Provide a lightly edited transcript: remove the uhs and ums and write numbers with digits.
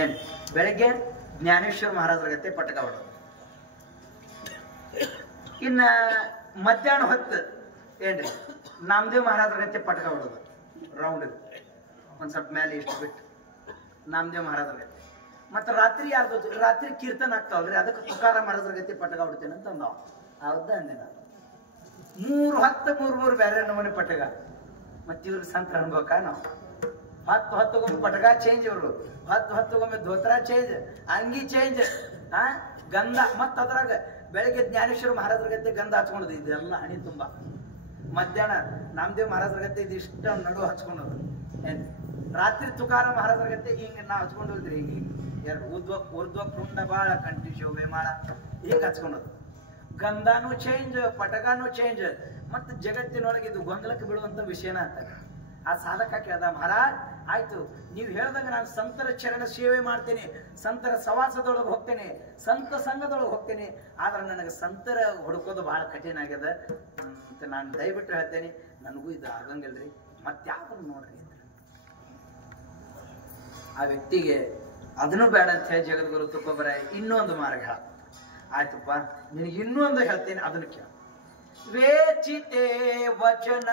ಏನ್ ಬೆಳಗ್ಗೆ ಜ್ಞಾನೇಶ್ವರ ಮಹಾರಾಜರ ಗತೆ ಪಟಕ ಹೊಡೋದು. ಇನ್ನ ಮಧ್ಯಾಹ್ನ ಹೊತ್ತು ಏನ್ರಿ ನಾಮದೇವ್ ಮಹಾರಾಜರ ಗತೆ ಪಟಕ ಹೊಡೋದು. ರೌಂಡ್ ಒಂದ್ ಸ್ವಲ್ಪ ಮೇಲೆ ಇಷ್ಟು ಬಿಟ್ಟು ನಾಮದೇವ್ ಮಹಾರಾಜರ ಗತೆ. ಮತ್ತೆ ರಾತ್ರಿ ಯಾರ್ದು ರಾತ್ರಿ ಕೀರ್ತನ ಆಗ್ತಾವಲ್ರಿ, ಅದಕ್ಕೆ ತುಕಾರ ಮಹಾರಾಜರ ಗತಿ ಪಟಕ ಹೊಡ್ತೇನೆ ಅಂತ ಅಂದವ. ಹೌದ ಅಂದೆ ನಾನು. 3 ಬೇರೆ ನಮೂನೆ ಪಟಕ. ಮತ್ತೆ ಇವ್ರಿಗೆ ಸಂತರ ಅನ್ಬೇಕ ನಾವು. 10 ಪಟಕ ಚೇಂಜ್, ಇವ್ರು 10 ಧೋತ್ರ ಚೇಂಜ್, ಅಂಗಿ ಚೇಂಜ್, ಗಂಧ. ಮತ್ತ ಅದ್ರಾಗ ಬೆಳಗ್ಗೆ ಜ್ಞಾನೇಶ್ವರ ಮಹಾರಾಜರ ಗತೆ ಗಂಧ ಹಚ್ಕೊಂಡದು, ಇದೆಲ್ಲ ಹಣಿ ತುಂಬಾ. ಮಧ್ಯಾಹ್ನ ನಾಮದೇವ್ ಮಹಾರಾಜರ ಗತೆ ಇದಿಷ್ಟ ನಡು ಹಚ್ಕೊಂಡದು. ಏನ್ ರಾತ್ರಿ ತುಕಾರ ಮಹಾರಾಜರ ಗತೆ ಹಿಂಗ ನಾ ಹಚ್ಕೊಂಡ್ರಿ, ಹಿಂಗ ಎರಡು ಊರ್ಧ್ವ ಪುಂಡ ಬಾಳ ಕಂಠಿ ಶೋಭೆ ಮಾಳ ಹಿಂಗ ಹಚ್ಕೊಂಡದು. ಗಂಧಾನು ಚೇಂಜ್, ಪಟಕಾನು ಚೇಂಜ್. ಮತ್ತೆ ಜಗತ್ತಿನೊಳಗೆ ಇದು ಗೊಂದಲಕ್ಕೆ ಬೀಳುವಂತ ವಿಷಯನ ಅಂತ. ಆ ಸಾಧಕ ಕೇಳ್ದ, ಮಹಾರಾಜ್ ಆಯ್ತು ನೀವು ಹೇಳ್ದಂಗ ನಾನು ಸಂತರ ಚರಣ ಸೇವೆ ಮಾಡ್ತೇನೆ, ಸಂತರ ಸವಾಸದೊಳಗೆ ಹೋಗ್ತೇನೆ, ಸಂತ ಸಂಘದೊಳಗೆ ಹೋಗ್ತೇನೆ. ಆದ್ರೆ ನನಗೆ ಸಂತರ ಹುಡುಕೋದು ಬಹಳ ಕಠಿಣ ಆಗ್ಯದ ಅಂತ ನಾನು ದಯವಿಟ್ಟು ಹೇಳ್ತೇನೆ. ನನಗೂ ಇದು ಆಗಂಗಿಲ್ರಿ, ಮತ್ತಾವ್ರು ನೋಡ್ರಿ ಅಂತ. ಆ ವ್ಯಕ್ತಿಗೆ ಅದನ್ನು ಬೇಡ ಅಂತ ಹೇಳಿ ಜಗದ್ಗುರು ತುಕೋಬರ ಇನ್ನೊಂದು ಮಾರ್ಗ ಹೇಳ. ಆಯ್ತಪ್ಪ ನಿನಗೆ ಇನ್ನೊಂದು ಹೇಳ್ತೇನೆ, ಅದನ್ನು ಕೇಳ. ವೇಚಿತೆ ವಚನ